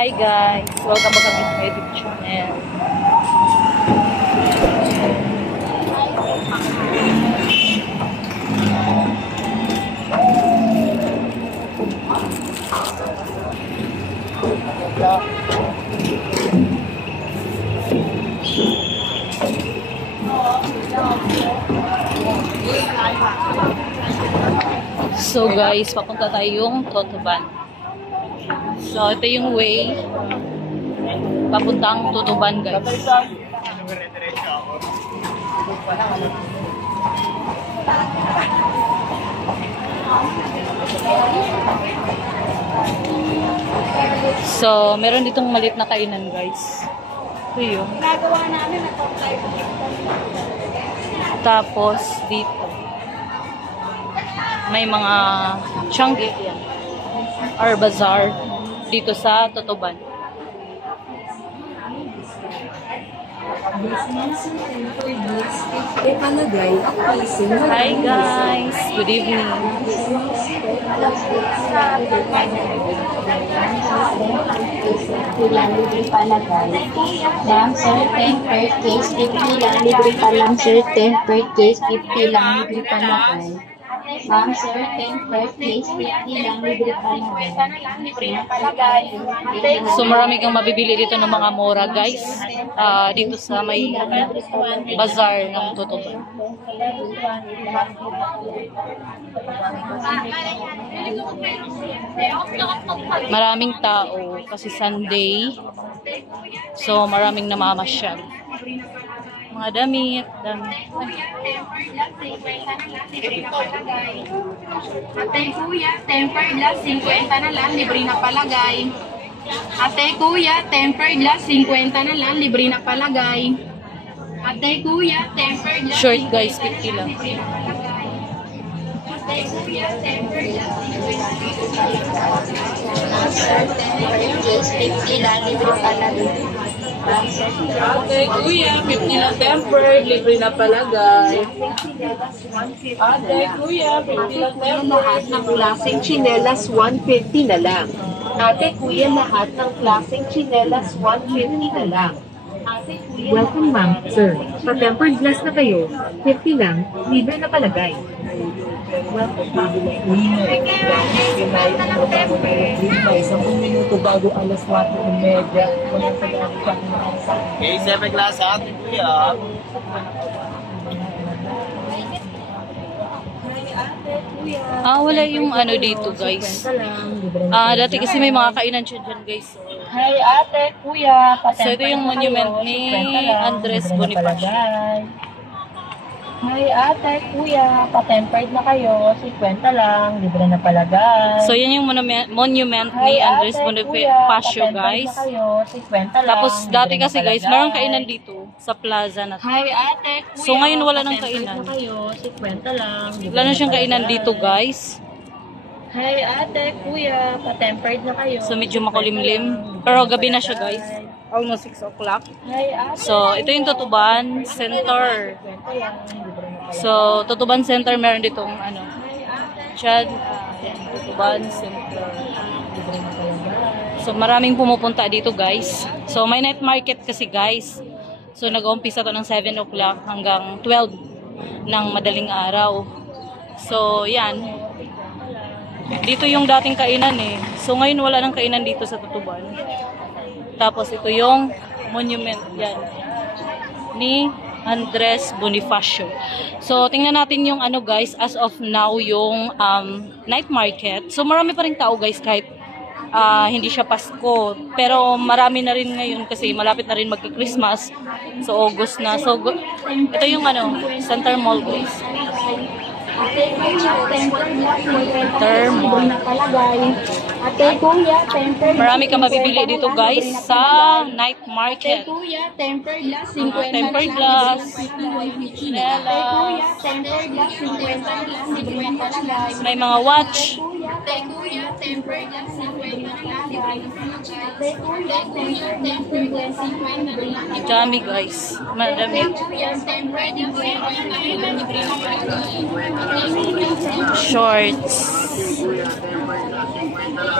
Hi guys! Welcome back to my YouTube channel. So guys, papunta tayong Totoban. So ito yung way papuntang Totoban guys. So meron ditong maliit na kainan guys. Ito yun. Tapos dito may mga Changi or bazaar dito sa Totoban. Hi guys! Good evening! Ma'am, sir, 10 per case, 50 lang, libre pa lang, sir, 10 per case, 50 lang, libre pa lang. Ma'am, sir, 10 per case, 50 lang, libre pa lang. So marami kang mabibili dito ng mga mura guys. Dito sa may bazaar ng Totoban. Maraming tao kasi Sunday. So maraming namamasyal. Mga damit. Ate kuya, temper glass, 50 na lang, libre na palagay. Ate kuya, temper glass, 50 na lang, libre na palagay. Ate kuya, temper glass, Short guys, 50 lang. Ate kuya, temper glass, 50 lang, libre pa lang. Ate, kuya, 50 na tempered, libre na palagay. Ate, kuya, 50 na tempered. Lahat ng klaseng tsinelas, 150 na lang. Ate, kuya, lahat ng klaseng tsinelas, 150 na lang. Ate, kuya, welcome ma'am, sir. Pa-tempered glass na kayo, 50 lang, libre na palagay. Isang minuto bago alas 4:30. Okay, 7 glass ate kuya. Wala yung ano dito guys. Dati kasi may mga kainan siya dyan guys. Hi ate, kuya, So ito yung monument ni Andres Bonifacio. Hi ate, kuya, pa-tempered na kayo, 50 lang, libre na palagay. So yan yung monument ni Andres Bonifacio guys. Tapos dati kasi guys, meron kainan dito sa plaza na to. Hi ate, kuya, So ngayon wala nang kainan. kayo, 50 lang. Wala na siyang kainan dito guys. Hi ate, kuya, pa-tempered na kayo. So medyo makulimlim. Pero gabi na siya guys. Almost 6 o'clock. Hi ate, So ito yung Totoban Center. So Totoban Center meron ditong ano. Chad, Totoban Center. So maraming pumupunta dito guys. So may night market kasi guys. So nag-uumpisa to ng 7 o'clock hanggang 12 ng madaling araw. So yan. Dito yung dating kainan eh. So ngayon wala nang kainan dito sa Totoban. Tapos ito yung monument yan ni Andres Bonifacio. So tingnan natin yung ano guys, as of now yung night market. So marami pa rin tao guys kahit hindi siya Pasko. Pero marami na rin ngayon kasi malapit na rin magka-Christmas. So August na. So ito yung ano, Center Mall guys. Ate kuya, temper glass, 50 Center na Mall. palagay. Ate kuya, temper glass, Marami kang mabibili dito guys sa night Ate market. kuya, temper glass, 50 Temper na glass, Ate kuya, chinelas, temper glass, 50 na lang, libre na palagay. may mga watch. Ate kuya, temper glass, 50 na lang, libre na palagay. Ate kuya, temper glass, 50 na lang, libre na Dami guys. Madami. kuya, temper glass, 50 na lang, libre na palagay. Shorts.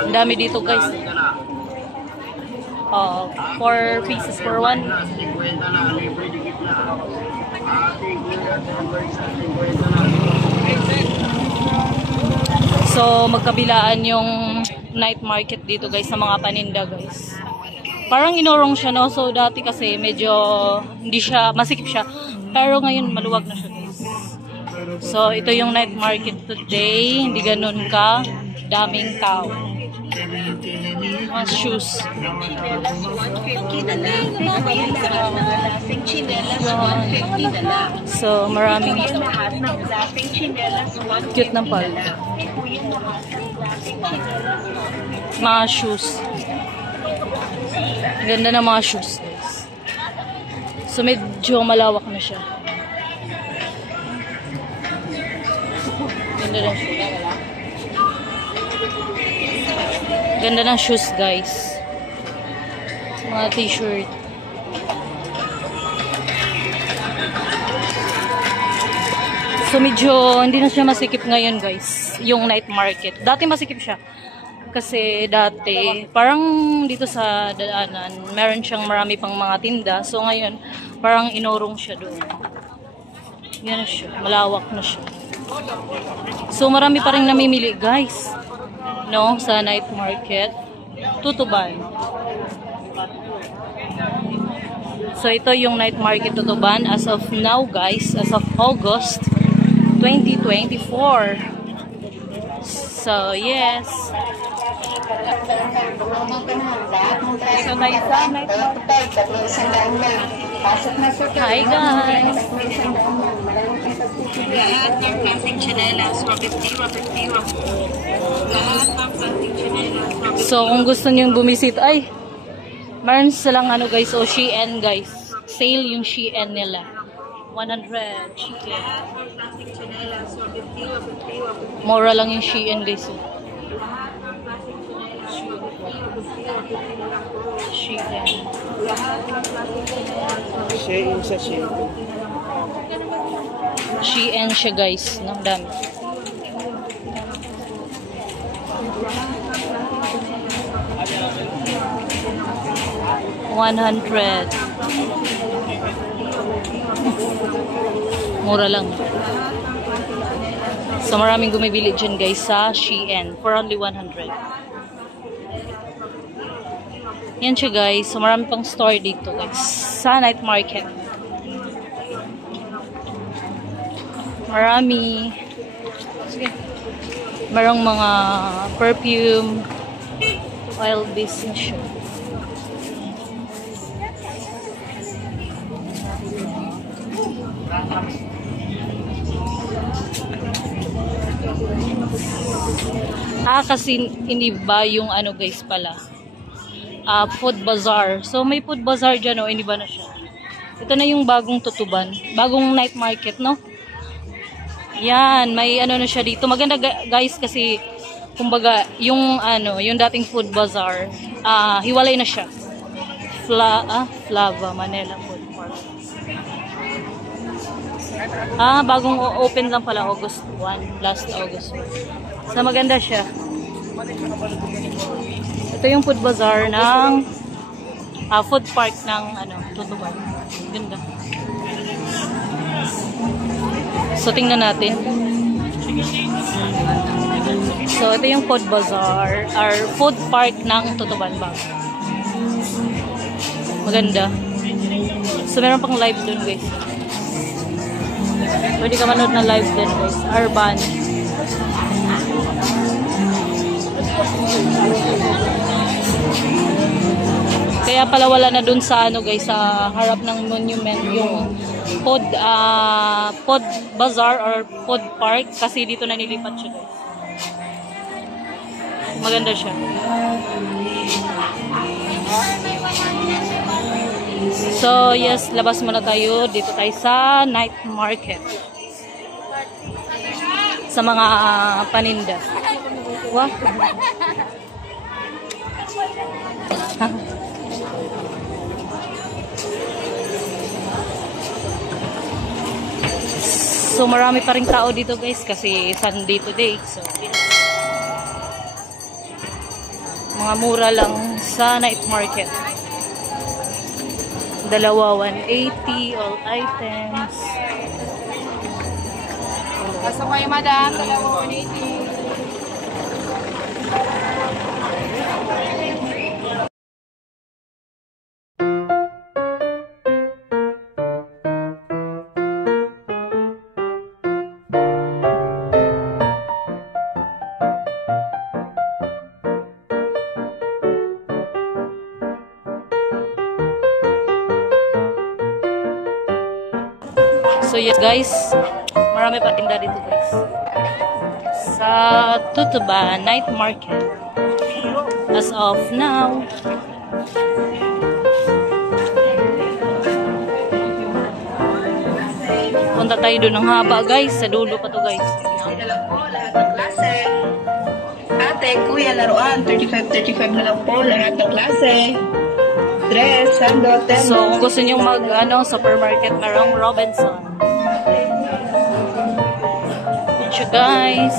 Ang dami dito guys. 4 pieces for 1. 50 na, libre dikit na. Ate, kuya, tempered sa 50 na. So, magkabilaan yung night market dito guys sa mga paninda guys. Parang inorong siya no. So, dati kasi medyo hindi siya, masikip siya. Pero ngayon maluwag na siya guys. So, ito yung night market today. Hindi ganun ka daming tao. Mga shoes. So, maraming cute ng pal. Mga shoes. Ganda ng mga shoes guys. So, medyo malawak na siya. Ganda ng shoes. Ganda ng shoes guys. Mga t-shirt. So medyo hindi na siya masikip ngayon guys. Yung night market. Dati masikip siya. Kasi dati parang dito sa daanan meron siyang marami pang mga tinda. So ngayon parang inorong siya doon. Yan siya. Malawak na siya. So marami pa rin namimili guys. No, sa night market. Tutuban. So ito yung night market Tutuban as of now guys, as of August 2024. So yes. So tayo sa night market. Hi guys. Lahat ng plastic chinelas, wapit-wapit. Lahat ng plastic chinelas, wapit-wapit. So kung gusto niyong bumisita, ay meron silang ano guys, o Shein guys. Sale yung Shein nila. 100 Shein. Mura lang yung Shein guys. Shein. Shein sa Shein. Shein siya guys. Ang dami. $100. Mura lang. So maraming bumibili dyan guys sa Shein for only 100. Yan siya guys. So marami pang store dito guys sa night market. Marami. Sige. Merong mga perfume, wild business siya. Kasi hindi ba yung ano guys pala, food bazaar. So may food bazaar dyan o, hindi ba na siya? Ito na yung bagong Tutuban, bagong night market no. Yan, may ano na siya dito. Maganda guys kasi kumbaga yung ano, yung dating food bazaar, hiwalay na siya. Flava Manila Food Park. Bagong open lang pala August 1, last August 1. So maganda siya. Ito yung food bazaar ng food park ng ano, Tutuban. Ganda. So tingnan natin. So ito yung food bazaar or food park ng Tutuban ba. Maganda. So meron pang live dun guys. Pwede ka manood na live din guys. Urban. Kaya pala wala na dun sa ano guys, sa harap ng monument yung food bazaar or food park kasi dito na nilipat siya guys. Maganda siya. So yes, labas muna tayo. Dito tayo sa night market. Sa mga paninda. What? So marami pa ring tao dito guys kasi Sunday today. So mga mura lang sa night market. Dalawa 180 all items. Basta kayo, madam. Dalawa 180. So yes guys, marami pa tinda dito guys. Sa Tutuba Night Market. As of now. Punta tayo doon ng haba guys. Sa dulo pa to guys. Na lang po, lahat ng klase. Ate, kuya, laruan. 35 na lang po, lahat ng klase. Dress, sando, tennis. So kung gusto nyo mag supermarket, merong Robinson. Thank you guys.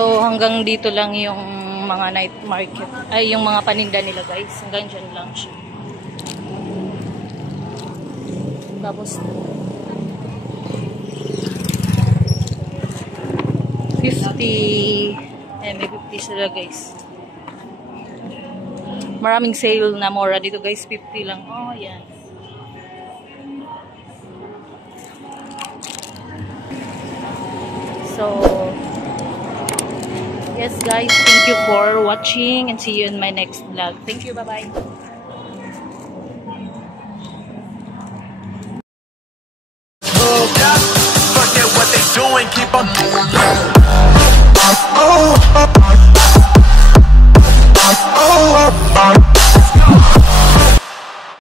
So hanggang dito lang yung mga night market. Ay, yung mga paninda nila guys. Hanggang dyan lang siya. Tapos 50. May 50 sila guys. Maraming sale na mura dito guys. 50 lang. Oh, yan. So yes guys, thank you for watching and see you in my next vlog. Thank you, bye-bye.